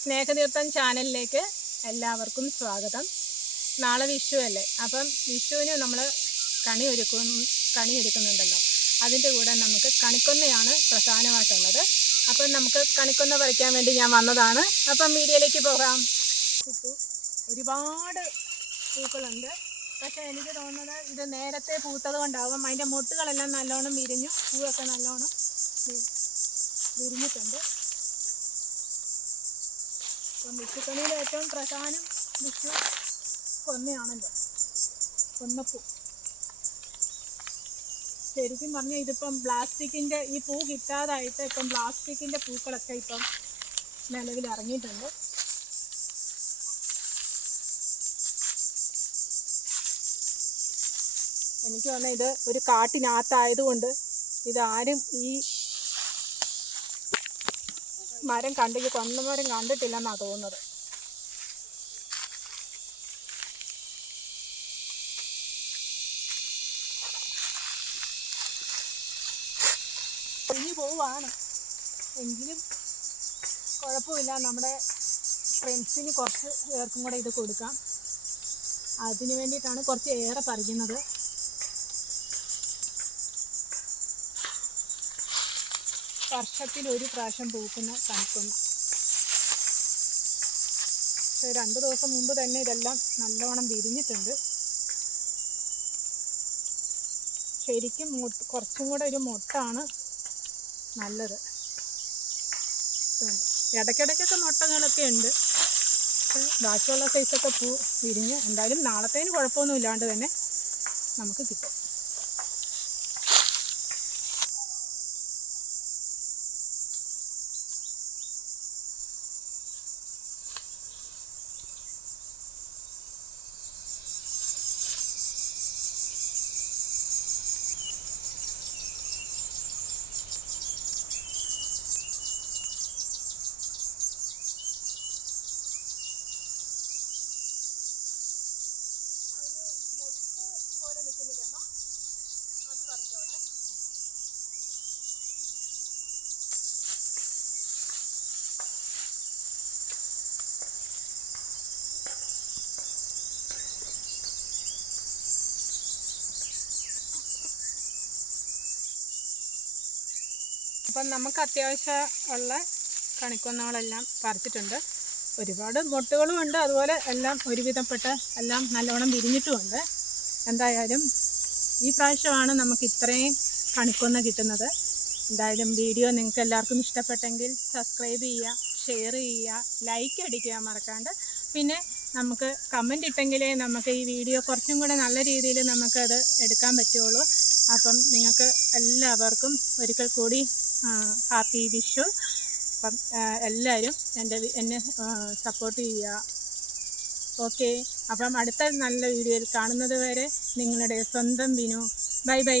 സ്നേഹതീർത്ഥം ചാനലിലേക്ക് എല്ലാവർക്കും സ്വാഗതം. നാളെ വിഷു അല്ലേ? അപ്പം വിഷുവിന് നമ്മൾ കണി ഒരുക്കും കണി എടുക്കുന്നുണ്ടല്ലോ അതിന്റെ കൂടെ നമുക്ക് കണിക്കൊന്നയാണ് പ്രധാനമായിട്ടുള്ളത്. അപ്പം നമുക്ക് കണിക്കൊന്ന പറിക്കാൻ വേണ്ടി ഞാൻ വന്നതാണ്. അപ്പം വീഡിയോയിലേക്ക് പോകാം. ഒരുപാട് പൂക്കളുണ്ട്. പക്ഷേ എനിക്ക് തോന്നുന്നത് ഇത് നേരത്തെ പൂത്തത് കൊണ്ടാവും. അതിന്റെ മുട്ടുകളെല്ലാം നല്ലോണം വിരിഞ്ഞു പൂവൊക്കെ നല്ലോണം വിരിഞ്ഞിട്ടുണ്ട്. വിഷുക്കണിയിൽ ഏറ്റവും പ്രധാനം വിഷു കൊന്നയാണല്ലോ കൊന്നപ്പൂ ശരിക്കും പറഞ്ഞാൽ ഇതിപ്പം പ്ലാസ്റ്റിക്കിന്റെ ഈ പൂ കിട്ടാതായിട്ട് ഇപ്പം പ്ലാസ്റ്റിക്കിന്റെ പൂക്കളൊക്കെ ഇപ്പം നിലവിൽ ഇറങ്ങിയിട്ടുണ്ട്. എനിക്ക് തോന്നുന്നത് ഇത് ഒരു കാട്ടിനകത്തായതുകൊണ്ട് ഇതാരും ഈ മരം കൊന്ന കൊന്നമരം കണ്ടിട്ടില്ലെന്നാണ് തോന്നുന്നത്. ഇനി പോവാണ് എങ്കിലും കുഴപ്പമില്ല. നമ്മുടെ ഫ്രണ്ട്സിന് കുറച്ച് പേർക്കും കൂടെ ഇത് കൊടുക്കാം. അതിന് വേണ്ടിയിട്ടാണ് കുറച്ച് ഏറെ പറിക്കുന്നത്. വർഷത്തിൽ ഒരു പ്രാവശ്യം പൂക്കുന്ന പക്ഷേ രണ്ട് ദിവസം മുമ്പ് തന്നെ ഇതെല്ലാം നല്ലോണം വിരിഞ്ഞിട്ടുണ്ട്. ശരിക്കും കുറച്ചും കൂടെ ഒരു മുട്ടാണ് നല്ലത്. ഇടയ്ക്കിടയ്ക്കൊക്കെ മുട്ടകളൊക്കെ ഉണ്ട്. ബാക്കിയുള്ള സൈസൊക്കെ പൂ വിരിഞ്ഞ് എന്തായാലും നാളത്തേന് കുഴപ്പമൊന്നും ഇല്ലാണ്ട് തന്നെ നമുക്ക് കിട്ടും. അപ്പം നമുക്ക് അത്യാവശ്യം ഉള്ള കണിക്കൊന്നകളെല്ലാം പറിച്ചിട്ടുണ്ട്. ഒരുപാട് മുട്ടുകളുമുണ്ട്. അതുപോലെ എല്ലാം ഒരുവിധപ്പെട്ട എല്ലാം നല്ലോണം വിരിഞ്ഞിട്ടുമുണ്ട്. എന്തായാലും ഈ പ്രാവശ്യമാണ് നമുക്ക് ഇത്രയും കണിക്കൊന്ന കിട്ടുന്നത്. എന്തായാലും വീഡിയോ നിങ്ങൾക്ക് എല്ലാവർക്കും ഇഷ്ടപ്പെട്ടെങ്കിൽ സബ്സ്ക്രൈബ് ചെയ്യുക ഷെയർ ചെയ്യുക ലൈക്ക് അടിക്കുക മറക്കാണ്ട്. പിന്നെ നമുക്ക് കമന്റ് ഇട്ടെങ്കിലേ നമുക്ക് ഈ വീഡിയോ കുറച്ചും കൂടെ നല്ല രീതിയിൽ നമുക്കത് എടുക്കാൻ പറ്റുള്ളൂ. അപ്പം നിങ്ങൾക്ക് എല്ലാവർക്കും ഒരിക്കൽ കൂടി ഹാപ്പി വിഷു. അപ്പം എല്ലാവരും എന്റെ എന്നെ സപ്പോർട്ട് ചെയ്യുക. ഓക്കെ. അപ്പം അടുത്ത നല്ല വീഡിയോയിൽ കാണുന്നത് വരെ നിങ്ങളുടെ സ്വന്തം വിനു ബൈ ബൈ.